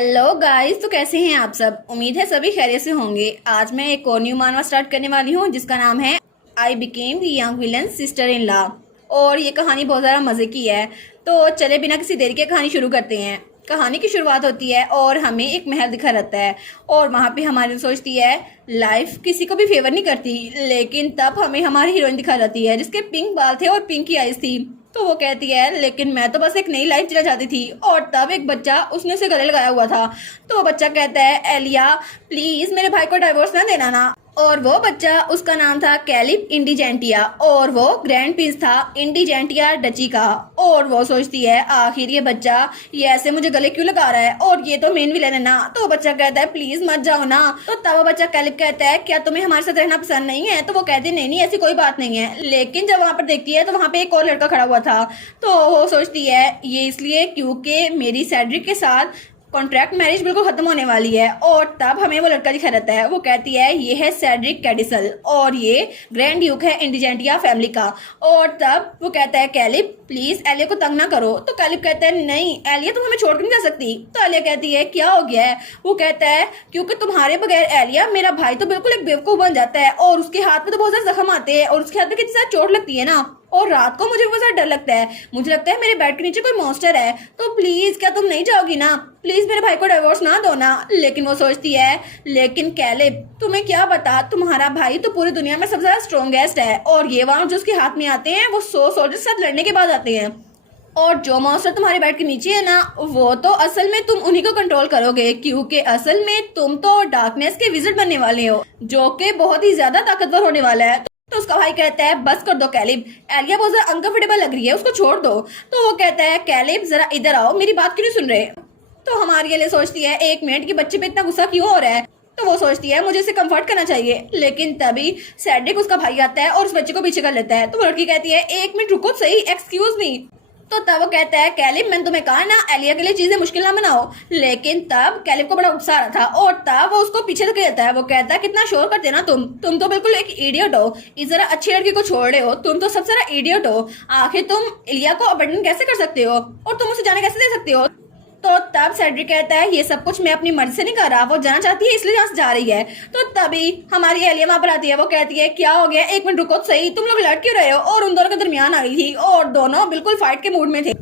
Hello guys, तो कैसे हैं आप सब। उम्मीद है सभी खैरियत से होंगे। आज मैं एक और न्यू मानवा स्टार्ट करने वाली हूँ जिसका नाम है I became the young villain sister in law. और ये कहानी बहुत ज़्यादा मज़े की है। तो चले बिना किसी देरी के कहानी शुरू करते हैं। कहानी की शुरुआत होती है और हमें एक महल दिखा रहता है और वहाँ पे हमारी सोचती है लाइफ किसी को भी फेवर नहीं करती। लेकिन तब हमें हमारी हीरोइन दिखा जाती है जिसके पिंक बाल थे और पिंक की आईज थी। तो वो कहती है लेकिन मैं तो बस एक नई लाइफ जीना चाहती थी। और तब एक बच्चा उसने उसे गले लगाया हुआ था। तो वो बच्चा कहता है एलिया प्लीज मेरे भाई को डाइवोर्स ना देना ना। और वो बच्चा, उसका नाम था कैलिब इंडिजेंटिया और वो ग्रैंड प्रिंस था इंडिजेंटिया डची का। और वो सोचती है आखिर ये बच्चा ये ऐसे मुझे गले क्यों लगा रहा है और ये तो मेन विलेन है ना। तो वो बच्चा कहता है प्लीज मत जाओ ना। तो तब वो बच्चा कैलिब कहता है क्या तुम्हें हमारे साथ रहना पसंद नहीं है। तो वो कहती है नहीं ऐसी कोई बात नहीं है। लेकिन जब वहां पर देखती है तो वहां पे एक और लड़का खड़ा हुआ था। तो वो सोचती है ये इसलिए क्योंकि मेरी सैड्रिक के साथ कॉन्ट्रैक्ट मैरिज बिल्कुल खत्म होने वाली है। और तब हमें वो लड़का दिखा रहता है। वो कहती है ये है सेड्रिक कैडिसल और ये ग्रैंड ड्यूक है इंडिजेंटिया फैमिली का। और तब वो कहता है कैलिब प्लीज एलिया को तंग ना करो। तो कैलिब कहता है नहीं एलिया तुम हमें छोड़ कर नहीं जा सकती। तो एलिया कहती है क्या हो गया है। वो कहता है क्योंकि तुम्हारे बगैर एलिया मेरा भाई तो बिल्कुल एक बेवकूफ बन जाता है और उसके हाथ में तो बहुत सारे जख्म आते हैं और उसके हाथ में कितनी सारी चोट लगती है ना। और रात को मुझे बहुत ज्यादा डर लगता है। मुझे लगता है मेरे बेड के नीचे कोई मॉन्स्टर है। तो प्लीज क्या तुम नहीं जाओगी ना। प्लीज मेरे भाई को डिवोर्स ना दो ना। लेकिन वो सोचती है लेकिन कैलिब तुम्हें क्या पता तुम्हारा भाई तो पूरी दुनिया में सबसे ज्यादा स्ट्रॉन्गेस्ट है और ये वाउंड जो उसके हाथ में आते हैं वो 100 सोल्जर के साथ लड़ने के बाद आते हैं। और जो मॉन्स्टर तुम्हारे बेड के नीचे है ना वो तो असल में तुम उन्हीं को कंट्रोल करोगे क्योंकि असल में तुम तो डार्कनेस के विजिट बनने वाले हो जो कि बहुत ही ज्यादा ताकतवर होने वाला है। तो उसका भाई कहता है बस कर दो कैलिब, एलिया बहुत ज्यादा अनकंफर्टेबल लग रही है उसको छोड़ दो। तो वो कहता है कैलिब जरा इधर आओ मेरी बात क्यों नहीं सुन रहे। तो हमारी एलिया सोचती है एक मिनट की बच्चे पे इतना गुस्सा क्यों हो रहा है। तो वो सोचती है मुझे इसे कंफर्ट करना चाहिए। लेकिन तभी सैड्रिक उसका भाई आता है और उस बच्चे को पीछे कर लेता है। तो वो लड़की कहती है एक मिनट रुको सही एक्सक्यूज मी। तो तब वो कहता है कैलिब मैंने तुम्हें कहा ना एलिया के लिए चीजें मुश्किल ना बनाओ। लेकिन तब कैलिब को बड़ा गुस्सा आ रहा था और तब वो उसको पीछे धकेलता है। वो कहता है कितना शोर करते ना तुम तो बिल्कुल एक इडियट हो। इस जरा अच्छी लड़की को छोड़ रहे हो। तुम तो सबसे ज्यादा इडियट हो। आखिर तुम एलिया को अबंडन कैसे कर सकते हो और तुम उसे जाने कैसे दे सकते हो। तो तब सैड्रिक कहता है ये सब कुछ मैं अपनी मर्जी से नहीं कर रहा, वो जाना चाहती है इसलिए यहाँ से जा रही है। तो तभी हमारी एलिया वहां पर आती है। वो कहती है क्या हो गया एक मिनट रुको तो सही, तुम लोग लड़ क्यों रहे हो। और उन दोनों के दरमियान आ रही थी और दोनों बिल्कुल फाइट के मूड में थे।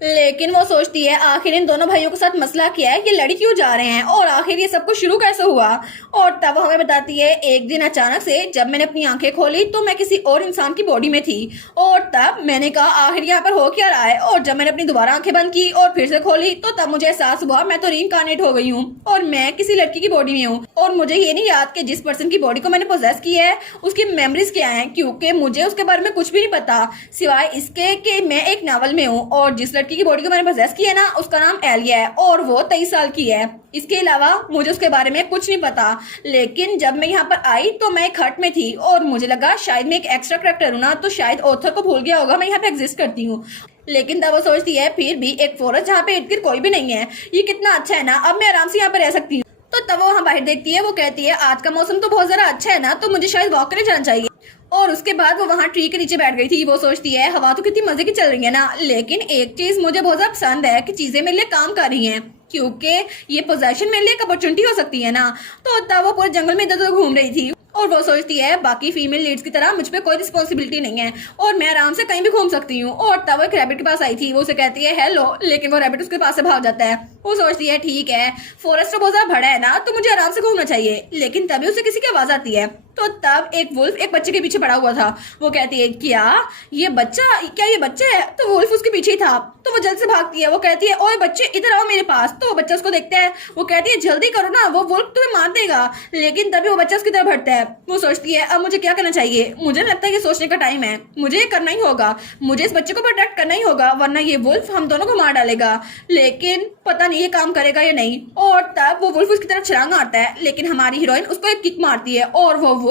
लेकिन वो सोचती है आखिर इन दोनों भाइयों के साथ मसला क्या है, ये लड़ी क्यों जा रहे हैं और आखिर ये सब कुछ शुरू कैसे हुआ। और तब वो हमें बताती है एक दिन अचानक से जब मैंने अपनी आंखें खोली तो मैं किसी और इंसान की बॉडी में थी। और तब मैंने कहा आखिर यहाँ पर हो क्या रहा है। और जब मैंने अपनी दोबारा आंखें बंद की और फिर से खोली तो तब मुझे एहसास हुआ मैं तो रीइंकार्नेट हो गई हूँ और मैं किसी लड़की की बॉडी में हूँ। और मुझे ये नहीं याद कि जिस पर्सन की बॉडी को मैंने पोजेस की है उसकी मेमोरीज क्या है क्योंकि मुझे उसके बारे में कुछ भी नहीं पता सिवाय इसके कि मैं एक नावल में हूँ। और जिस लड़की की बॉडी को मैंने की है ना उसका नाम एलिया है और वो 23 साल की है। इसके अलावा मुझे उसके बारे में कुछ नहीं पता। लेकिन जब मैं यहाँ पर आई तो मैं एक हट में थी और मुझे लगा शायद मैं एक एक्स्ट्रा कैरेक्टर हूँ ना तो शायद ऑथर को भूल गया होगा मैं यहाँ पे एग्जिस्ट करती हूँ। लेकिन तब वो सोचती है फिर भी एक फॉरेस्ट जहाँ पे इर्द गिर्द कोई भी नहीं है ये कितना अच्छा है ना, अब मैं आराम से यहाँ पर रह सकती हूँ। तो तब वो वहाँ बाहर देखती है। वो कहती है आज का मौसम तो बहुत ज्यादा अच्छा है ना तो मुझे शायद वॉक करने जाना चाहिए। और उसके बाद वो वहाँ ट्री के नीचे बैठ गई थी। वो सोचती है हवा तो कितनी मजे की चल रही है ना। लेकिन एक चीज मुझे बहुत ज्यादा पसंद है कि चीजें मेरे लिए काम कर रही हैं क्योंकि ये पोजेशन मेरे लिए एक अपॉर्चुनिटी हो सकती है ना। तो तब वो पूरे जंगल में इधर उधर घूम रही थी और वो सोचती है बाकी फीमेल लीड्स की तरह मुझ पे कोई रिस्पॉन्सिबिलिटी नहीं है और मैं आराम से कहीं भी घूम सकती हूँ। और तब वो एक रैबिट के पास आई थी। वो उसे कहती है हेलो। लेकिन वो रैबिट उसके पास से भाग जाता है। वो सोचती है ठीक है फॉरेस्ट तो बहुत ज्यादा बड़ा है ना तो मुझे आराम से घूमना चाहिए। लेकिन तभी उसे किसी की आवाज आती है। तो तब एक वुल्फ एक बच्चे के पीछे पड़ा हुआ था। वो कहती है क्या ये बच्चा है। तो वुल्फ उसके पीछे ही था। तो वो जल्द से भागती है। वो कहती है ओए बच्चे इधर आओ मेरे पास। तो वो बच्चा उसको देखता है। वो कहती है जल्दी करो ना वो वुल्फ तुम्हें मार देगा। लेकिन तभी वो बच्चा उसकी तरफ बढ़ता है। वो सोचती है अब मुझे क्या करना चाहिए। मुझे लगता है कि सोचने का टाइम है, मुझे करना ही होगा, मुझे इस बच्चे को प्रोटेक्ट करना ही होगा वरना ये वुल्फ हम दोनों को मार डालेगा। लेकिन पता नहीं ये काम करेगा या नहीं। और तब वो वुल्फ उसकी तरफ छलांग मारता है लेकिन हमारी हीरोइन उसको एक किक मारती है और वो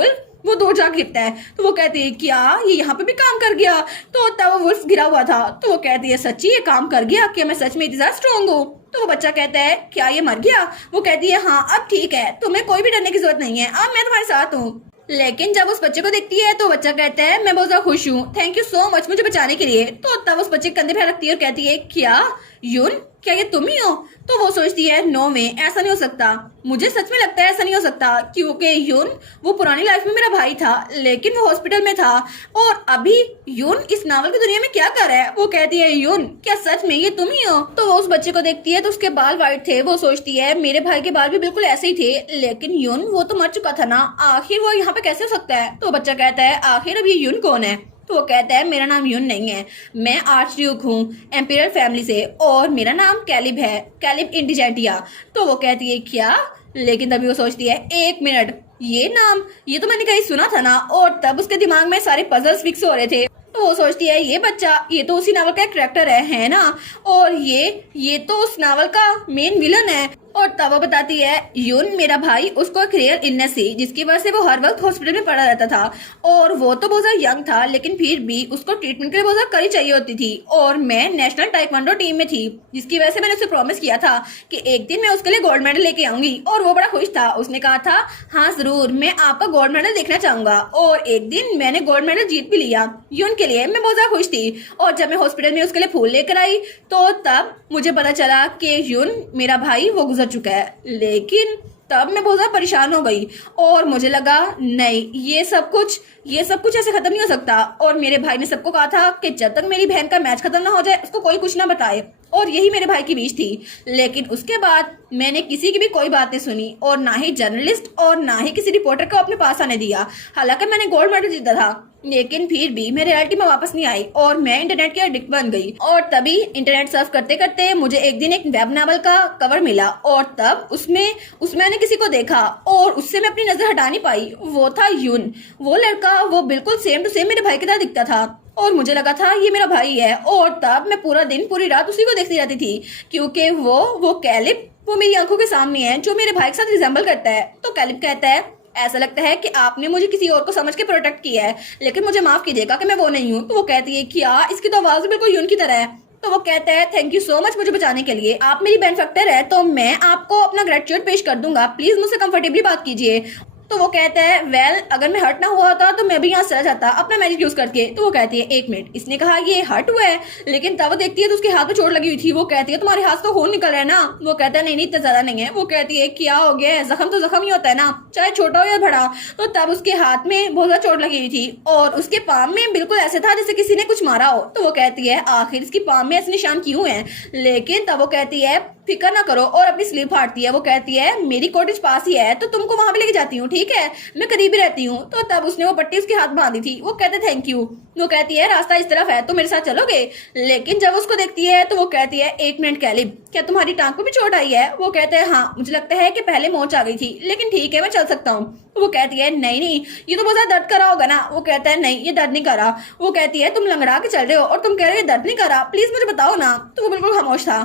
दूर जा गिरता है। तो वो कहती है क्या ये यहाँ पे भी काम कर गया। तो तब वो वुल्फ गिरा हुआ था। तो वो कहती है सच्ची ये काम कर गया, क्या मैं सच में इतनी ज्यादा स्ट्रॉन्ग हूँ। तो वो बच्चा कहता है क्या ये मर गया। वो कहती है हाँ अब ठीक है तुम्हें कोई भी डरने की जरूरत नहीं है, अब मैं तुम्हारे साथ हूँ। लेकिन जब उस बच्चे को देखती है तो बच्चा कहता है मैं बहुत ज्यादा खुश हूँ, थैंक यू सो मच मुझे बचाने के लिए। तो तब उस बच्चे के कंधे पे रखती है और कहती है क्या यून, क्या ये तुम ही हो? तो वो सोचती है नो वे, ऐसा नहीं हो सकता। मुझे सच में लगता है ऐसा नहीं हो सकता, क्योंकि यून वो पुरानी लाइफ में मेरा भाई था, लेकिन वो हॉस्पिटल में था, और अभी यून इस नावल की दुनिया में क्या कर रहा है? वो कहती है यून, क्या सच में ये तुम ही हो? तो वो उस बच्चे को देखती है तो उसके बाल व्हाइट थे। वो सोचती है मेरे भाई के बाल भी बिल्कुल ऐसे ही थे, लेकिन यून वो तो मर चुका था ना, आखिर वो यहाँ पे कैसे हो सकता है? तो बच्चा कहता है आखिर अब ये यून कौन है? तो वो कहता है मेरा नाम यून नहीं है, मैं आर्चड्यूक हूँ एम्पियर फैमिली से, और मेरा नाम कैलिब है, कैलिब इंडिजेंटिया। तो वो कहती है क्या? लेकिन तभी वो सोचती है एक मिनट, ये नाम ये तो मैंने कहीं सुना था ना, और तब उसके दिमाग में सारे पजल्स फिक्स हो रहे थे। तो वो सोचती है ये बच्चा ये तो उसी नावल का एक कैरेक्टर है ना, और ये तो उस नावल का मेन विलन है। और तब वो बताती है यून मेरा भाई, उसको एक रियल इलनेस थी जिसकी वजह से वो हर वक्त हॉस्पिटल में पड़ा रहता था, और वो तो बहुत ज्यादा यंग था, लेकिन फिर भी उसको ट्रीटमेंट के लिए बहुत ज्यादा कड़ी चाहिए होती थी, और मैं नेशनल टाइक्वांडो टीम में थी, जिसकी वजह से मैंने उसे प्रॉमिस किया था कि एक दिन मैं उसके लिए गोल्ड मेडल लेके आऊंगी, और वो बड़ा खुश था। उसने कहा था हाँ जरूर, मैं आपका गोल्ड मेडल देखना चाहूंगा, और एक दिन मैंने गोल्ड मेडल जीत भी लिया यून के लिए। मैं बहुत ज्यादा खुश थी, और जब मैं हॉस्पिटल में उसके लिए फूल लेकर आई तो तब मुझे पता चला कि यून मेरा भाई वो गुजर चुका है। लेकिन तब मैं बहुत ज्यादा परेशान हो गई, और मुझे लगा नहीं ये सब कुछ ऐसे खत्म नहीं हो सकता। और मेरे भाई ने सबको कहा था कि जब तक मेरी बहन का मैच खत्म ना हो जाए उसको कोई कुछ ना बताए, और यही मेरे भाई की विश थी। लेकिन उसके बाद मैंने किसी की भी कोई बात नहीं सुनी, और ना ही जर्नलिस्ट और ना ही किसी रिपोर्टर को अपने पास आने दिया। हालांकि मैंने गोल्ड मेडल जीता था, लेकिन फिर भी मैं रियलिटी में वापस नहीं आई, और मैं इंटरनेट की एडिक्ट बन गई। और तभी इंटरनेट सर्फ करते करते मुझे एक दिन एक वेब नॉवल का कवर मिला, और तब उसमें मैंने किसी को देखा, और उससे मैं अपनी नजर हटा नहीं पाई। वो था यून, वो लड़का, वो बिल्कुल सेम टू सेम मेरे भाई की तरह दिखता था, और मुझे लगा था ये मेरा भाई है। और तब मैं पूरा दिन पूरी रात उसी को देखती रहती थी, क्योंकि वो कैलिब वो मेरी आंखों के सामने है, जो मेरे भाई के साथ रिजेंबल करता है। तो कैलिब कहता है ऐसा लगता है कि आपने मुझे किसी और को समझ के प्रोटेक्ट किया है, लेकिन मुझे माफ कीजिएगा कि मैं वो नहीं हूँ। तो वो कहती है क्या इसकी तो आवाज बिल्कुल यून की तरह है। तो वो कहता है थैंक यू सो मच मुझे बचाने के लिए, आप मेरी बेनिफैक्टर है, तो मैं आपको अपना ग्रेटिट्यूड पेश कर दूंगा, प्लीज मुझसे कंफर्टेबली बात कीजिए। तो वो कहता है वेल अगर मैं हर्ट ना हुआ होता तो मैं भी यहाँ चला जाता अपना मैजिक यूज करके। तो वो कहती है एक मिनट, इसने कहा ये हर्ट हुआ है, लेकिन तब वो देखती है तो उसके हाथ में चोट लगी हुई थी। वो कहती है तुम्हारे हाथ तो खून निकल रहा है ना? वो कहता है नहीं नहीं इतना ज्यादा नहीं है। वो कहती है क्या हो गया है, जख्म तो जख्म ही होता है ना, चाहे छोटा हो या बड़ा। तो तब उसके हाथ में बहुत ज्यादा चोट लगी हुई थी, और उसके पाम में बिल्कुल ऐसे था जैसे किसी ने कुछ मारा हो। तो वो कहती है आखिर इसकी पाम में ऐसे निशान क्यों है? लेकिन तब वो कहती है फिक्र ना करो, और अपनी स्लीव फाड़ती है। वो कहती है मेरी कॉटेज पास ही है, तो तुमको वहां पे लेके जाती हूँ, ठीक है, मैं करीब ही रहती हूँ। तो तब उसने वो पट्टी उसके हाथ बांधी थी। वो कहते थैंक यू। वो कहती है रास्ता इस तरफ है, तो मेरे साथ चलोगे? लेकिन जब उसको देखती है तो वो कहती है एक मिनट कैलिब, क्या तुम्हारी टांग को भी चोट आई है? वो कहते हैं हाँ, मुझे लगता है कि पहले मोच आ गई थी, लेकिन ठीक है मैं चल सकता हूँ। वो कहती है नहीं नहीं ये तो बहुत ज्यादा दर्द कर रहा होगा ना? वो कहता है नहीं ये दर्द नहीं कर रहा। वो कहती है तुम लंगड़ा के चल रहे हो और तुम कह रहे हो दर्द नहीं कर रहा, प्लीज मुझे बताओ ना। तो वो बिल्कुल खामोश था।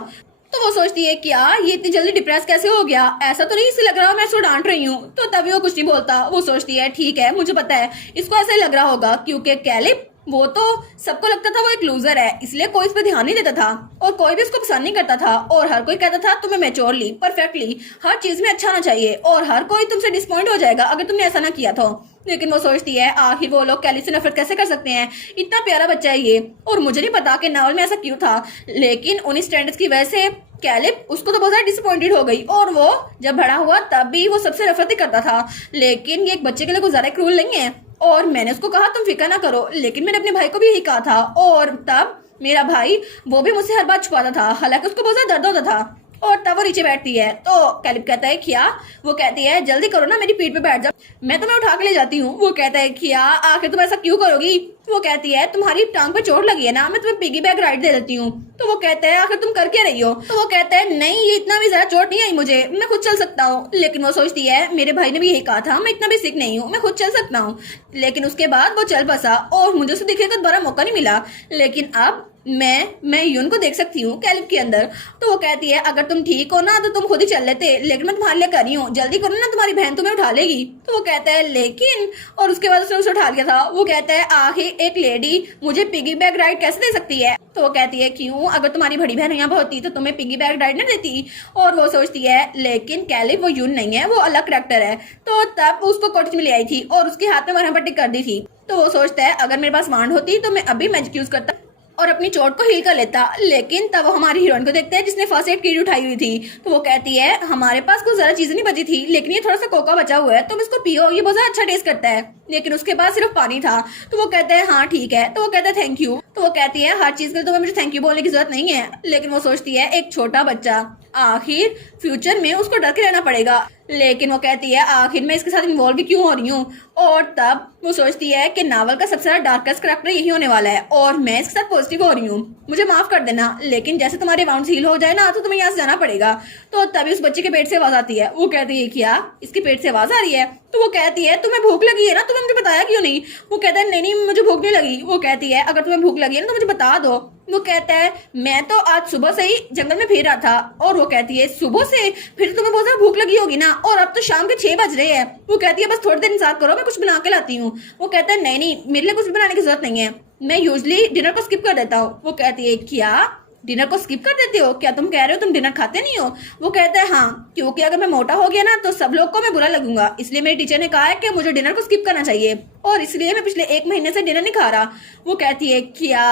तो वो सोचती है क्या ये इतनी जल्दी डिप्रेस कैसे हो गया, ऐसा तो नहीं इससे लग रहा मैं इसको डांट रही हूँ। तो तभी वो कुछ नहीं बोलता। वो सोचती है ठीक है मुझे पता है इसको ऐसा ही लग रहा होगा, क्योंकि कैलिब वो तो सबको लगता था वो एक लूजर है, इसलिए कोई इस पर ध्यान नहीं देता था, और कोई भी उसको पसंद नहीं करता था, और हर कोई कहता था तुम्हें मैच्योरली परफेक्टली हर चीज में अच्छा होना चाहिए, और हर कोई तुमसे डिसपॉइंट हो जाएगा अगर तुमने ऐसा ना किया तो। लेकिन वो सोचती है आखिर वो लोग कैली से नफरत कैसे कर सकते हैं, इतना प्यारा बच्चा है ये। और मुझे नहीं पता कि नावल में ऐसा क्यों था, लेकिन उन स्टैंडर्ड्स की वजह से कैलिब उसको तो बहुत ज्यादा डिसअपॉइंटेड हो गई, और वो जब बड़ा हुआ तब भी वो सबसे नफरत ही करता था। लेकिन ये एक बच्चे के लिए कुछ ज्यादा क्रूल नहीं है, और मैंने उसको कहा तुम फिक्र ना करो, लेकिन मैंने अपने भाई को भी यही कहा था, और तब मेरा भाई वो भी मुझसे हर बात छुपाता था, हालांकि उसको बहुत ज्यादा दर्द होता था। और तब वो नीचे बैठती है तो कैलिब कहता है क्या? वो कहती है जल्दी करो ना, मेरी पीठ पे बैठ जाओ, मैं तुम्हें उठा के ले जाती हूँ। वो कहता है क्या आखिर तुम ऐसा क्यों करोगी? वो कहती है तुम्हारी टांग पे चोट लगी है ना, मैं तुम्हें पिगी बैग राइड दे देती हूँ। तो वो कहता है आखिर तुम कर क्या रही हो? तो वो कहता है नहीं ये इतना भी ज्यादा चोट नहीं आई मुझे, मैं खुद चल सकता हूँ। लेकिन वो सोचती है मेरे भाई ने भी यही कहा था मैं इतना भी सिक नहीं हूँ, मैं खुद चल सकता हूँ। लेकिन उसके बाद वो चल बसा, और मुझे उसे दिखने का दोबारा मौका नहीं मिला। लेकिन अब मैं यून को देख सकती हूँ कैलिब के अंदर। तो वो कहती है अगर तुम ठीक हो ना तो तुम खुद ही चल लेते, लेकिन मैं तुम्हारे लिए कर रही हूँ, जल्दी करो ना तुम्हारी बहन तुम्हें उठा लेगी। तो वो कहता है लेकिन, और उसके बाद उसने उसे उठा लिया था। वो कहता है आखिर एक लेडी मुझे पिगी बैग राइड कैसे दे सकती है? तो वो कहती है क्यों, अगर तुम्हारी बड़ी बहन यहाँ पर होती तो तुम्हें पिगी बैग राइड नहीं देती। और वो सोचती है लेकिन कैलिब वो यून नहीं है, वो अलग करेक्टर है। तो तब उसको कॉटेज में ले आई थी और उसके हाथ में मरहम पट्टी कर दी थी। तो वो सोचता है अगर मेरे पास वांड होती तो मैं अभी मैजिक यूज करता और अपनी चोट को हील कर लेता। लेकिन तब वो हमारी हीरोइन को देखते हैं जिसने फर्स्ट एड किट उठाई हुई थी। तो वो कहती है हमारे पास कुछ ज्यादा चीजें नहीं बची थी, लेकिन ये थोड़ा सा कोका बचा हुआ है, तुम इसको पियो, ये बहुत ज्यादा अच्छा टेस्ट करता है। लेकिन उसके बाद सिर्फ पानी था। तो वो कहते हैं हाँ ठीक है। तो वो कहता है थैंक यू। तो वो कहती है हर चीज के लिए तुम्हें मुझे थैंक यू बोलने की जरूरत नहीं है। लेकिन वो सोचती है एक छोटा बच्चा, आखिर फ्यूचर में उसको डर के रहना पड़ेगा। लेकिन वो कहती है आखिर मैं इसके साथ इन्वॉल्व भी क्यों हो रही हूँ। और तब वो सोचती है कि नावल का सबसे ज्यादा डार्केस्ट करैक्टर यही होने वाला है और मैं इसके साथ पॉजिटिव हो रही हूँ, मुझे माफ कर देना, लेकिन जैसे तुम्हारे वाउंड हील हो जाए ना तो तुम्हें यहाँ से जाना पड़ेगा। तो तभी उस बच्चे के पेट से आवाज आती है। वो कहती है क्या इसके पेट से आवाज आ रही है। तो वो कहती है तुम्हें भूख लगी है ना, तुमने मुझे बताया क्यों नहीं। वो कहता है नहीं नहीं मुझे भूख नहीं लगी। वो कहती है अगर तुम्हें भूख लगी है ना तो मुझे बता दो। वो कहता है मैं तो आज सुबह से ही जंगल में फिर रहा था। और वो कहती है सुबह से, फिर तुम्हें बहुत ज्यादा भूख लगी होगी ना, और अब तो शाम के 6 बज रहे हैं। वो कहती है बस थोड़ी देर इंतजार करो, मैं कुछ बना के लाती हूँ। वो कहता है नहीं नहीं मेरे लिए कुछ भी बनाने की जरूरत नहीं है, मैं यूजली डिनर को स्किप कर देता हूँ। वो कहती है क्या डिनर को स्किप कर देते हो, क्या तुम कह रहे हो तुम डिनर खाते नहीं हो। वो कहता है हाँ, क्योंकि अगर मैं मोटा हो गया ना तो सब लोग को मैं बुरा लगूंगा, इसलिए मेरी टीचर ने कहा है कि मुझे डिनर को स्किप करना चाहिए और इसलिए मैं पिछले 1 महीने से डिनर नहीं खा रहा। वो कहती है क्या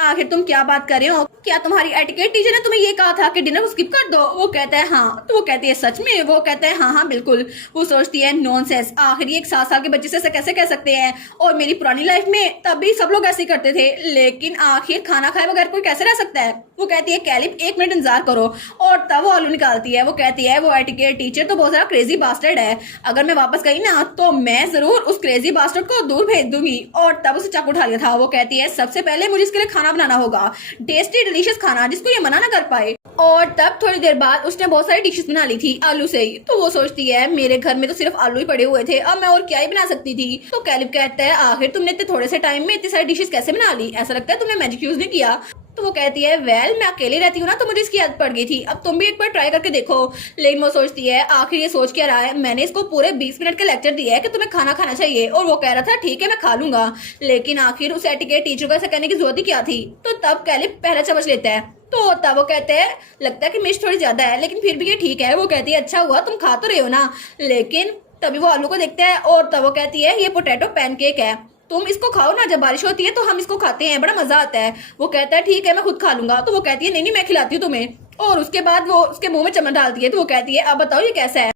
आखिर तुम क्या बात कर रहे हो, क्या तुम्हारी एटिकेट टीचर ने तुम्हें ये कहा था कि डिनर को स्किप कर दो। वो कहता है हाँ। तो वो कहती है सच में। वो कहता है हाँ हाँ बिल्कुल। वो सोचती है नॉनसेंस, आखिर ये एक 7 साल के बच्चे से ऐसा कैसे कह सकते हैं, और मेरी पुरानी लाइफ में तब भी सब लोग ऐसे ही करते थे, लेकिन आखिर खाना खाए बगैर कोई कैसे रह सकता है। वो कहती है कैलिब 1 मिनट इंतजार करो। और तब वो आलू निकालती है। वो कहती है वो एटिकेट टीचर तो बहुत सारा क्रेजी बास्टर्ड है, अगर मैं वापस गई ना तो मैं जरूर उस क्रेजी बास्टर्ड को दूर भेज दूंगी। और तब उसे चाकू उठा लिया था। वो कहती है सबसे पहले मुझे इसके लिए खाना बनाना होगा, टेस्टी डिलीशियस खाना जिसको ये मना ना कर पाए। और तब थोड़ी देर बाद उसने बहुत सारी डिशेस बना ली थी आलू से ही। तो वो सोचती है मेरे घर में तो सिर्फ आलू ही पड़े हुए थे, अब मैं और क्या ही बना सकती थी। तो कैलिब कहता है आखिर तुमने इतने थोड़े से टाइम में इतनी सारी डिशेस कैसे बना ली, ऐसा लगता है तुमने मैजिक यूज नहीं किया। तो वो कहती है वेल मैं अकेले रहती हूँ ना तो मुझे इसकी आदत पड़ गई थी, अब तुम भी एक बार ट्राई करके देखो। लेकिन वो सोचती है आखिर ये सोच क्या रहा है, मैंने इसको पूरे 20 मिनट का लेक्चर दिया है कि तुम्हें खाना खाना चाहिए और वो कह रहा था ठीक है मैं खा लूंगा, लेकिन आखिर उस एटिकेट टीचर को ऐसा कहने की जरूरत ही क्या थी। तो तब कैलिब पहला चम्मच लेता है। तो तब वो कहते हैं लगता है कि मिर्च थोड़ी ज्यादा है लेकिन फिर भी ये ठीक है। वो कहती है अच्छा हुआ तुम खा तो रहे हो ना। लेकिन तभी वो आलू को देखता है और तब वो कहती है ये पोटैटो पैनकेक है, तुम इसको खाओ ना, जब बारिश होती है तो हम इसको खाते हैं, बड़ा मजा आता है। वो कहता है ठीक है मैं खुद खा लूंगा। तो वो कहती है नहीं नहीं मैं खिलाती हूँ तुम्हें। और उसके बाद वो उसके मुंह में चम्मच डालती है। तो वो कहती है अब बताओ ये कैसा है।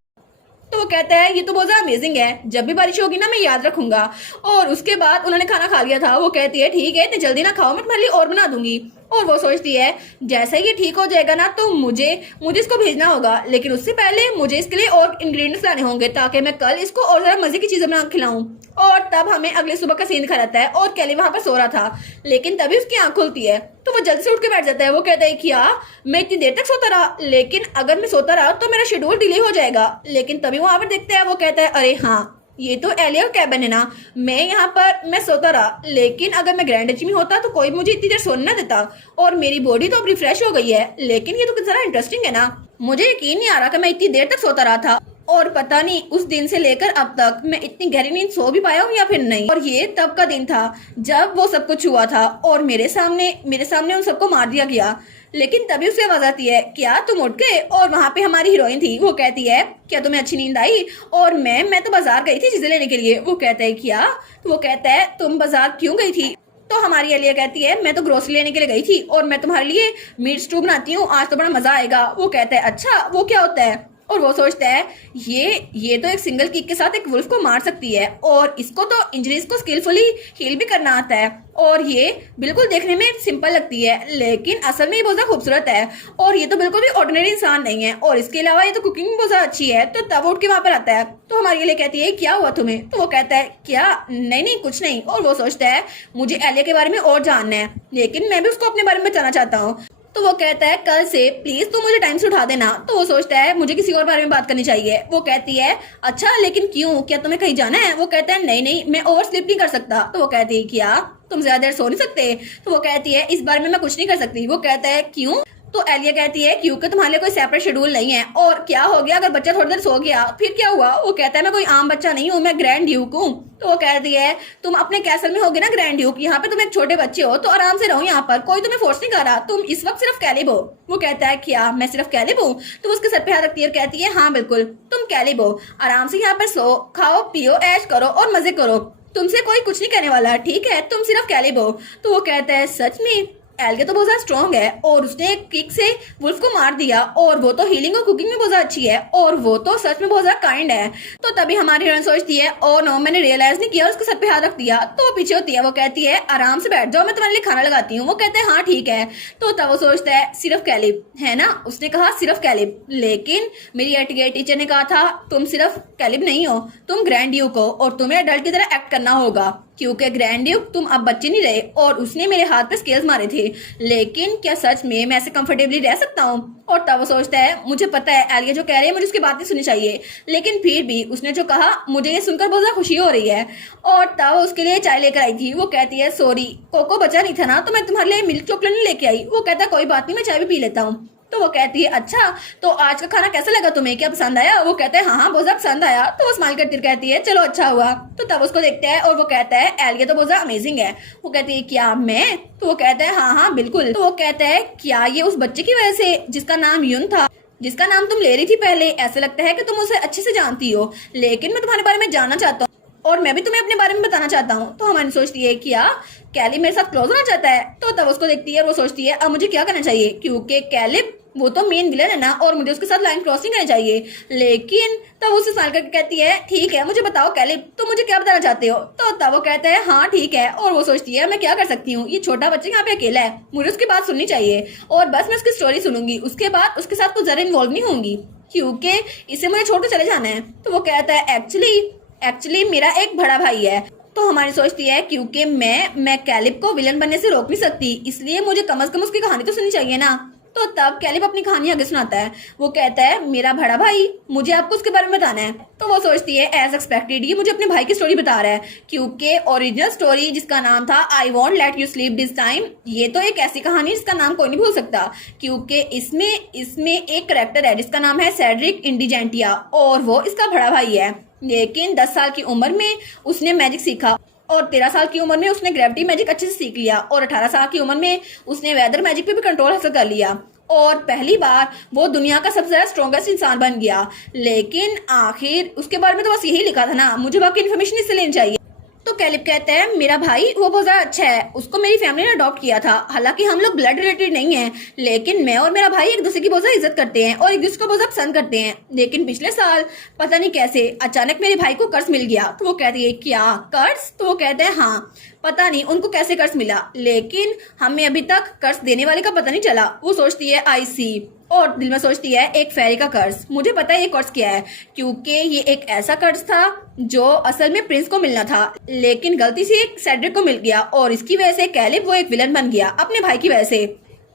तो वो कहता है ये तो बहुत ज्यादा अमेजिंग है, जब भी बारिश होगी ना मैं याद रखूंगा। और उसके बाद उन्होंने खाना खा लिया था। वो कहती है ठीक है इतनी जल्दी ना खाओ, मैं तुम्हारे लिए और बना दूंगी। और वो सोचती है जैसे ये ठीक हो जाएगा ना तो मुझे इसको भेजना होगा, लेकिन उससे पहले मुझे इसके लिए और इंग्रेडिएंट्स लाने होंगे ताकि मैं कल इसको और ज्यादा मजे की चीजें बना खिलाऊं। और तब हमें अगले सुबह का सीन दिखा रहता है और कैली वहां पर सो रहा था, लेकिन तभी उसकी आंख खुलती है तो वो जल्दी से उठ के बैठ जाता है। वो कहता है क्या मैं इतनी देर तक सोता रहा, लेकिन अगर मैं सोता रहा तो मेरा शेड्यूल डिले हो जाएगा। लेकिन तभी वहां पर देखते हैं, वो कहता है अरे हाँ ये तो एलिया कैबिन है ना, मैं यहाँ पर मैं सोता रहा, लेकिन अगर मैं ग्रैंड एच में होता तो कोई मुझे इतनी देर सोने ना देता, और मेरी बॉडी तो अब रिफ्रेश हो गई है। लेकिन ये तो जरा इंटरेस्टिंग है ना, मुझे यकीन नहीं आ रहा कि मैं इतनी देर तक सोता रहा था, और पता नहीं उस दिन से लेकर अब तक मैं इतनी गहरी नींद सो भी पाया हूँ या फिर नहीं। और ये तब का दिन था जब वो सब कुछ हुआ था और मेरे सामने उन सबको मार दिया गया। लेकिन तभी उसे आवाज आती है क्या तुम उठ गए, और वहां पे हमारी हीरोइन थी। वो कहती है क्या तुम्हें अच्छी नींद आई, और मैं तो बाजार गई थी चीजें लेने के लिए। वो कहता है क्या, तो वो कहता है तुम बाजार क्यों गई थी। तो हमारी एलिया कहती है मैं तो ग्रोसरी लेने के लिए गई थी और मैं तुम्हारे लिए मीट स्टू बनाती हूँ, आज तो बड़ा मजा आएगा। वो कहता है अच्छा वो क्या होता है। और वो सोचता है ये तो एक सिंगल किक के साथ एक वुल्फ को मार सकती है, और इसको तो इंजरीज को स्किलफुली हील भी करना आता है, और ये बिल्कुल देखने में सिंपल लगती है लेकिन असल में ये बहुत ज्यादा खूबसूरत है, और ये तो बिल्कुल भी ऑर्डिनरी इंसान नहीं है, और इसके अलावा ये तो कुकिंग भी बहुत ज्यादा अच्छी है। तो तब उठ के वहां पर आता है तो हमारी एलिया कहती है क्या हुआ तुम्हें। तो वो कहता है क्या नहीं नहीं कुछ नहीं। और वो सोचता है मुझे एलिया के बारे में और जानना है, लेकिन मैं भी उसको अपने बारे में बताना चाहता हूँ। तो वो कहता है कल से प्लीज तू मुझे टाइम से उठा देना। तो वो सोचता है मुझे किसी और बारे में बात करनी चाहिए। वो कहती है अच्छा लेकिन क्यों, क्या तुम्हें कहीं जाना है। वो कहता है नहीं नहीं मैं ओवर स्लीप नहीं कर सकता। तो वो कहती है क्या तुम ज्यादा देर सो नहीं सकते। तो वो कहती है इस बारे में मैं कुछ नहीं कर सकती। वो कहता है क्यों। तो एलिया कहती है क्योंकि तुम्हारे लिए कोई सेपरेट शेड्यूल नहीं है, और क्या हो गया अगर बच्चा थोड़ी देर सो गया फिर क्या हुआ। वो कहता है मैं कोई आम बच्चा नहीं हूँ, मैं ग्रैंड ड्यूक हूँ। तो वो कहती है तुम अपने कैसल में होगे ना ग्रैंड ड्यूक, यहाँ पे तुम एक छोटे बच्चे हो तो आराम से रहो, यहाँ पर कोई तुम्हें फोर्स नहीं कर रहा, तुम इस वक्त सिर्फ कैलिब हो। वो कहता है क्या मैं सिर्फ कैलिब हूँ। तो उसके सर पे हाथ रखती है और कहती है हाँ बिल्कुल तुम कैलिब हो, आराम से यहाँ पर सो खाओ पियो ऐश करो और मजे करो, तुमसे कोई कुछ नहीं कहने वाला, ठीक है तुम सिर्फ कैलिब हो। तो वो कहता है सच में। एल्गे तो बहुत ज्यादा स्ट्रॉन्ग है और उसने एक किक से वुल्फ को मार दिया और वो तो हीलिंग और कुकिंग में बहुत ज्यादा अच्छी है और वो तो सच में बहुत ज्यादा काइंड है। तो तभी हमारी हीरोइन सोचती है ओ नो मैंने रियलाइज नहीं किया, उसके सर पे हाथ रख दिया। तो वो पीछे होती है, वो कहती है आराम से बैठ जाओ मैं तुम्हारे लिए खाना लगाती हूँ। वो कहते हैं हाँ ठीक है। तो तब वो सोचता है सिर्फ कैलिब है ना, उसने कहा सिर्फ कैलिब, लेकिन मेरी एटिकेट टीचर ने कहा था तुम सिर्फ कैलिब नहीं हो, तुम ग्रैंड ड्यूक हो और तुम्हें अडल्ट की तरह एक्ट करना होगा क्योंकि ग्रैंड ड्यूक तुम अब बच्चे नहीं रहे। और उसने मेरे हाथ पे स्केल्स मारे थे, लेकिन क्या सच में मैं ऐसे कंफर्टेबली रह सकता हूँ। और तब वो सोचता है मुझे पता है एलिया जो कह रही है मुझे उसकी बात नहीं सुननी चाहिए, लेकिन फिर भी उसने जो कहा मुझे ये सुनकर बहुत ज्यादा खुशी हो रही है। और तब वो उसके लिए चाय लेकर आई थी। वो कहती है सॉरी कोको बचा नहीं था ना तो मैं तुम्हारे लिए मिल्क चॉकलेट नहीं लेके आई। वो कहता है कोई बात नहीं मैं चाय भी पी लेता हूँ। तो वो कहती है अच्छा तो आज का खाना कैसा लगा तुम्हें, क्या पसंद आया। वो कहता है हाँ बहुत ज्यादा पसंद आया। तो वो स्माइल करती कहती है चलो अच्छा हुआ। तो तब उसको देखते हैं और वो कहता है एलिया तो बहुत ज्यादा अमेजिंग है। वो कहती है क्या मैं, तो वो कहता है हाँ बिल्कुल। तो वो कहता है क्या ये उस बच्चे की वजह से जिसका नाम यून था, जिसका नाम तुम ले रही थी पहले, ऐसा लगता है कि तुम उसे अच्छे से जानती हो, लेकिन मैं तुम्हारे बारे में जानना चाहता हूँ और मैं भी तुम्हें अपने बारे में बताना चाहता हूँ। तो हमारी सोचती है क्या कैलिब मेरे साथ क्लोज होना चाहता है। तो तब उसको देखती है और वो सोचती है अब मुझे क्या करना चाहिए क्योंकि कैलिब वो तो मेन विलन है ना और मुझे उसके साथ लाइन क्रॉस नहीं करनी चाहिए। लेकिन तब उसे स्माइल करके कहती है ठीक है मुझे बताओ कैलिब तुम मुझे क्या बताना चाहते हो। तो तब वो कहता है हाँ ठीक है। और वो सोचती है मैं क्या कर सकती हूँ, ये छोटा बच्चा यहाँ पे अकेला है, मुझे उसकी बात सुननी चाहिए और बस मैं उसकी स्टोरी सुनूंगी, उसके बाद उसके साथ कुछ जरा इन्वॉल्व नहीं होंगी क्योंकि इसे मुझे छोड़ कर चले जाना है। तो वो कहता है एक्चुअली मेरा एक बड़ा भाई है। तो हमारी सोचती है क्योंकि मैं कैलिब को विलन बनने से रोक नहीं सकती, इसलिए मुझे कम से कम उसकी कहानी तो सुननी चाहिए ना। तो तब कैलिब अपनी कहानी आगे सुनाता है। वो कहता है मेरा बड़ा भाई, मुझे आपको उसके बारे में बताना है। तो वो सोचती है एज एक्सपेक्टेड ये मुझे अपने भाई की स्टोरी बता रहा है क्योंकि ओरिजिनल स्टोरी जिसका नाम था I won't let you sleep this time, ये तो एक ऐसी कहानी जिसका नाम कोई नहीं भूल सकता क्योंकि इसमें एक करेक्टर है जिसका नाम है सेड्रिक इंडिजेंटिया और वो इसका बड़ा भाई है। लेकिन 10 साल की उम्र में उसने मैजिक सीखा और 13 साल की उम्र में उसने ग्रेविटी मैजिक अच्छे से सीख लिया और 18 साल की उम्र में उसने वेदर मैजिक पे भी कंट्रोल हासिल कर लिया और पहली बार वो दुनिया का सबसे ज्यादा स्ट्रॉन्गेस्ट इंसान बन गया। लेकिन आखिर उसके बारे में तो बस यही लिखा था ना, मुझे बाकी इन्फॉर्मेशन इससे लेनी चाहिए। तो कैलिब कहता है मेरा भाई वो बहुत ज्यादा अच्छा है, उसको मेरी फैमिली ने अडॉप्ट किया था, हालांकि हम लोग ब्लड रिलेटेड नहीं है, लेकिन मैं और मेरा भाई एक दूसरे की बहुत ज्यादा इज्जत करते हैं और एक दूसरे को बहुत ज्यादा पसंद करते हैं। लेकिन पिछले साल पता नहीं कैसे अचानक मेरे भाई को कर्ज मिल गया। तो वो कहती है क्या कर्ज, तो वो कहते हैं हाँ पता नहीं उनको कैसे कर्ज मिला, लेकिन हमें अभी तक कर्ज देने वाले का पता नहीं चला। वो सोचती है आई सी और दिल में सोचती है एक फेरी का कर्ज, मुझे पता है ये कर्ज क्या है क्योंकि ये एक ऐसा कर्ज था जो असल में प्रिंस को मिलना था, लेकिन गलती से सेड्रिक को मिल गया और इसकी वजह से कैलिब वो एक विलन बन गया अपने भाई की वजह से।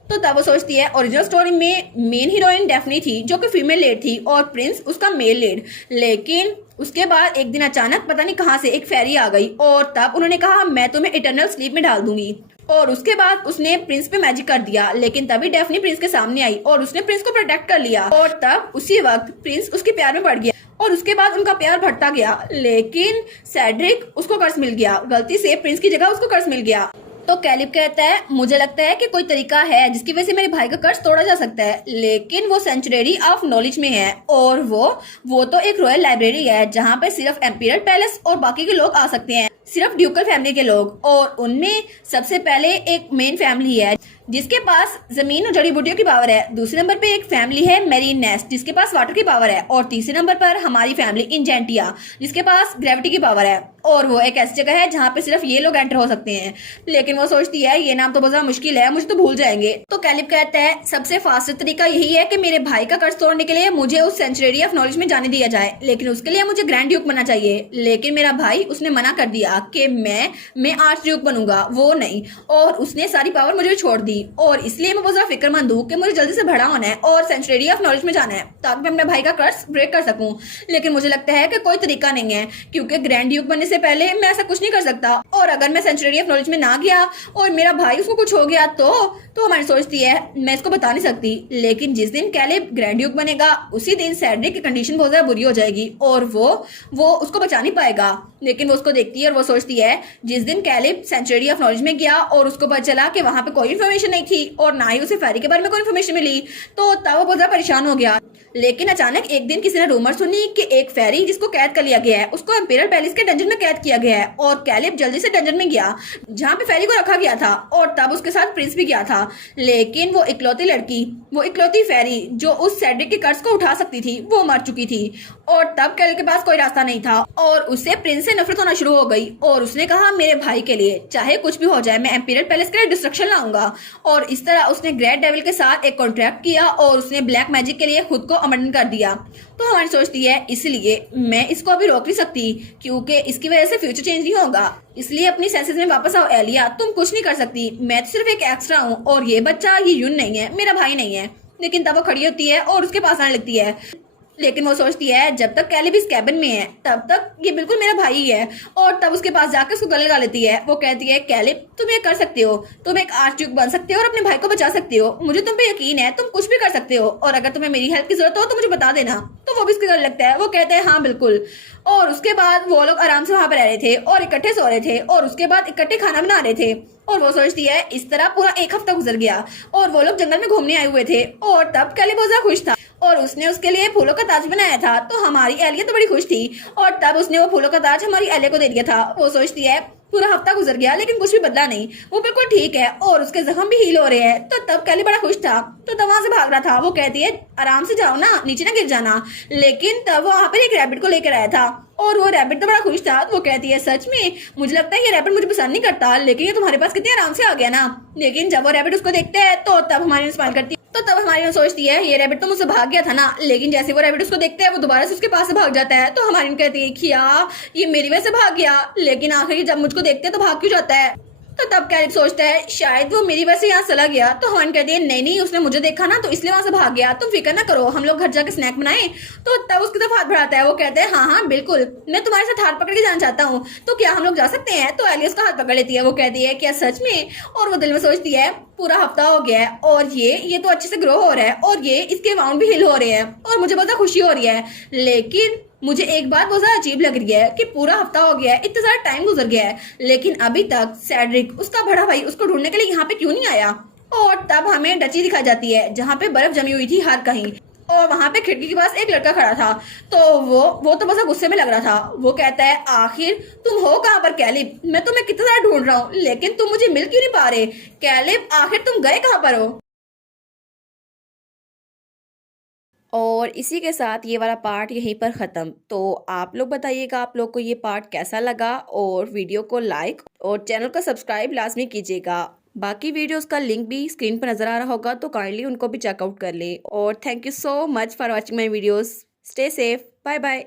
तो तब वो सोचती है ओरिजिनल स्टोरी में मेन हीरोइन डेफनी थी जो कि फीमेल लीड थी और प्रिंस उसका मेल लीड, लेकिन उसके बाद एक दिन अचानक पता नहीं कहां से एक फेरी आ गई और तब उन्होंने कहा मैं तुम्हें इटर्नल स्लीप में डाल दूंगी और उसके बाद उसने प्रिंस पे मैजिक कर दिया। लेकिन तभी डेफनी प्रिंस के सामने आई और उसने प्रिंस को प्रोटेक्ट कर लिया और तब उसी वक्त प्रिंस उसके प्यार में पड़ गया और उसके बाद उनका प्यार बढ़ता गया। लेकिन सेड्रिक उसको कर्ज मिल गया, गलती से प्रिंस की जगह उसको कर्ज मिल गया। तो कैलिब कहता है मुझे लगता है कि कोई तरीका है जिसकी वजह से मेरे भाई का कर्ज तोड़ा जा सकता है, लेकिन वो सेंचुरी ऑफ नॉलेज में है और वो तो एक रॉयल लाइब्रेरी है जहाँ पे सिर्फ एम्पीरियल पैलेस और बाकी के लोग आ सकते हैं, सिर्फ ड्यूकल फैमिली के लोग। और उनमें सबसे पहले एक मेन फैमिली है जिसके पास जमीन और जड़ी बूटियों की पावर है, दूसरे नंबर पे एक फैमिली है मेरीन नेस्ट जिसके पास वाटर की पावर है और तीसरे नंबर पर हमारी फैमिली इंजेंटिया जिसके पास ग्रेविटी की पावर है। और वो एक ऐसी जगह है जहाँ पे सिर्फ ये लोग एंटर हो सकते हैं। लेकिन वो सोचती है ये नाम तो बहुत ज्यादा मुश्किल है, मुझे तो भूल जाएंगे। तो कैलिब कहता है सबसे फास्ट तरीका यही है कि मेरे भाई का कर्ज तोड़ने के लिए मुझे उस सेंचुरी ऑफ नॉलेज में जाने दिया जाए, लेकिन उसके लिए मुझे ग्रैंड ड्यूक बनना चाहिए। लेकिन मेरा भाई उसने मना कर दिया कि मैं आर्च ड्यूक बनूंगा, वो नहीं, और उसने सारी पावर मुझे छोड़ दी और इसलिए मैं बहुत ज्यादा फिक्रमंद हूँ कि मुझे जल्दी से बड़ा होना है और सेंचुरी ऑफ नॉलेज में जाना है ताकि मैं अपने भाई का कर्ज ब्रेक कर सकूं। लेकिन मुझे लगता है कि कोई तरीका नहीं है क्योंकि ग्रैंड ड्यूक बनने से पहले मैं ऐसा कुछ नहीं कर सकता और अगर मैं सेंचुरी ऑफ नॉलेज में ना गया और मेरा भाई उसको कुछ हो गया तो हमारी सोचती है मैं इसको बता नहीं सकती। लेकिन जिस दिन कैलिब ग्रैंड ड्यूक बनेगा उसी दिन सेड्रिक की कंडीशन बहुत ज्यादा बुरी हो जाएगी और वो उसको बचा नहीं पाएगा। लेकिन वो उसको देखती है और वो सोचती है जिस दिन कैलिब सेंचुरी ऑफ नॉलेज में गया और उसको पता चला कि वहां पे कोई इन्फॉर्मेशन इन्फॉर्मेशन नहीं थी और ना ही उसे फेरी के बारे में कोई इन्फॉर्मेशन मिली। तो तब वो बहुत ज्यादा परेशान हो गया। लेकिन अचानक एक दिन किसी ने रूमर सुनी कि एक फेरी जिसको कैद कर लिया गया है उसको एम्पिरियल पैलेस के डंजन में कैद किया गया है। और कैलिब जल्दी से डंजन में गया जहाँ पे फेरी को रखा गया था और तब उसके साथ प्रिंस भी गया था। लेकिन वो इकलौती लड़की, वो इकलौती फेरी जो उस सेड्रिक के कर्ज को उठा सकती थी, वो मर चुकी थी। और तब कैलिब के पास कोई रास्ता नहीं था और उसे प्रिंस से नफरत होना शुरू हो गई। और उसने कहा मेरे भाई के लिए चाहे कुछ भी हो जाए मैं एम्पिरियल पैलेस के लिए डिस्ट्रक्शन लाऊंगा। और इस तरह उसने ग्रेट डेविल के साथ एक कॉन्ट्रैक्ट किया और उसने ब्लैक मैजिक के लिए खुद को अमेंडमेंट कर दिया। तो हमारी सोचती है इसलिए मैं इसको अभी रोक नहीं सकती क्योंकि इसकी वजह से फ्यूचर चेंज नहीं होगा। इसलिए अपनी सेंसेस में वापस आओ एलिया, तुम कुछ नहीं कर सकती, मैं तो सिर्फ एक एक्स्ट्रा हूँ और ये बच्चा ये यून नहीं है, मेरा भाई नहीं है। लेकिन तब वो खड़ी होती है और उसके पास आने लगती है। लेकिन वो सोचती है जब तक कैलिब इस कैबिन में है तब तक ये बिल्कुल मेरा भाई ही है। और तब उसके पास जाकर उसको गले लगा लेती है। वो कहती है कैलिब तुम ये कर सकते हो, तुम एक आर्चड्यूक बन सकते हो और अपने भाई को बचा सकते हो, मुझे तुम पे यकीन है, तुम कुछ भी कर सकते हो और अगर तुम्हें मेरी हेल्प की जरूरत हो तो मुझे बता देना। तो वो भी उसके गले लगता है। वो कहते हैं हाँ बिल्कुल। और उसके बाद वो लोग आराम से वहां पर रह रहे थे और इकट्ठे सो रहे थे और उसके बाद इकट्ठे खाना बना रहे थे। और वो सोचती है इस तरह पूरा एक हफ्ता गुजर गया और वो लोग जंगल में घूमने आए हुए थे। और तब कैलिब बहुत ज्यादा खुश था और उसने उसके लिए फूलों का ताज बनाया था। तो हमारी एलिया तो बड़ी खुश थी और तब उसने वो फूलों का ताज हमारी एलिया को दे दिया था। वो सोचती है पूरा हफ्ता गुजर गया लेकिन कुछ भी बदला नहीं, वो बिल्कुल ठीक है और उसके जख्म भी हील हो रहे हैं। तो तब कैलिब बड़ा खुश था तो तब वहां से भाग रहा था। वो कहती है आराम से जाओ ना, नीचे ना गिर जाना। लेकिन तब वो वहां पर एक रैबिट को लेकर आया था और वो रैबिट तो बड़ा खुश था। वो कहती है सच में मुझे लगता है ये रैबिट मुझे पसंद नहीं करता लेकिन ये तुम्हारे पास कितने आराम से आ गया ना। लेकिन जब वो रैबिट उसको देखते हैं तो तब हमारी स्माइल करती है। तो तब हमारी सोचती है ये रैबिट तो मुझसे भाग गया था ना। लेकिन जैसे वो रैबिट उसको देखते हैं वो दोबारा से उसके पास से भाग जाता है। तो हमारी कहती है क्या ये मेरी वजह से भाग गया, लेकिन आखिर जब मुझको देखते हैं तो भाग क्यों जाता है। तो तब कैलिब सोचता है शायद वो मेरी वजह से यहाँ चला गया। तो हवन कहती है नहीं नहीं उसने मुझे देखा ना तो इसलिए वहां से भाग गया, तुम फिक्र ना करो, हम लोग घर जाके स्नैक बनाए। तो तब उसकी तरफ हाथ बढ़ाता है। वो कहते हैं हाँ बिल्कुल, मैं तुम्हारे साथ हाथ पकड़ के जाना चाहता हूँ, तो क्या हम लोग जा सकते हैं। तो एलिया उसका हाथ पकड़ लेती है। वो कहती है क्या सच में। और वो दिल में सोचती है पूरा हफ्ता हो गया है और ये तो अच्छे से ग्रो हो रहा है और ये इसके अमाउंट भी हिल हो रहे हैं और मुझे बहुत खुशी हो रही है। लेकिन मुझे एक बात बहुत ज्यादा अजीब लग रही है कि पूरा हफ्ता हो गया है, इतना सारा टाइम गुजर गया है लेकिन अभी तक सेड्रिक उसका बड़ा भाई उसको ढूंढने के लिए यहाँ पे क्यों नहीं आया। और तब हमें डची दिखाई जाती है जहाँ पे बर्फ जमी हुई थी हर कहीं और वहां पे खिड़की के पास एक लड़का खड़ा था। तो वो तो बस गुस्से में लग रहा था। वो कहता है आखिर तुम हो कहाँ पर कैलिब, मैं तुम्हें कितना सारा ढूंढ रहा हूँ लेकिन तुम मुझे मिल क्यों नहीं पा रहे। कैलिब आखिर तुम गए कहाँ पर हो। और इसी के साथ ये वाला पार्ट यहीं पर ख़त्म। तो आप लोग बताइएगा आप लोग को ये पार्ट कैसा लगा और वीडियो को लाइक और चैनल को सब्सक्राइब लाजमी कीजिएगा। बाकी वीडियोस का लिंक भी स्क्रीन पर नज़र आ रहा होगा तो काइंडली उनको भी चेकआउट कर लें। और thank you so much for watching my videos. Stay safe, bye bye.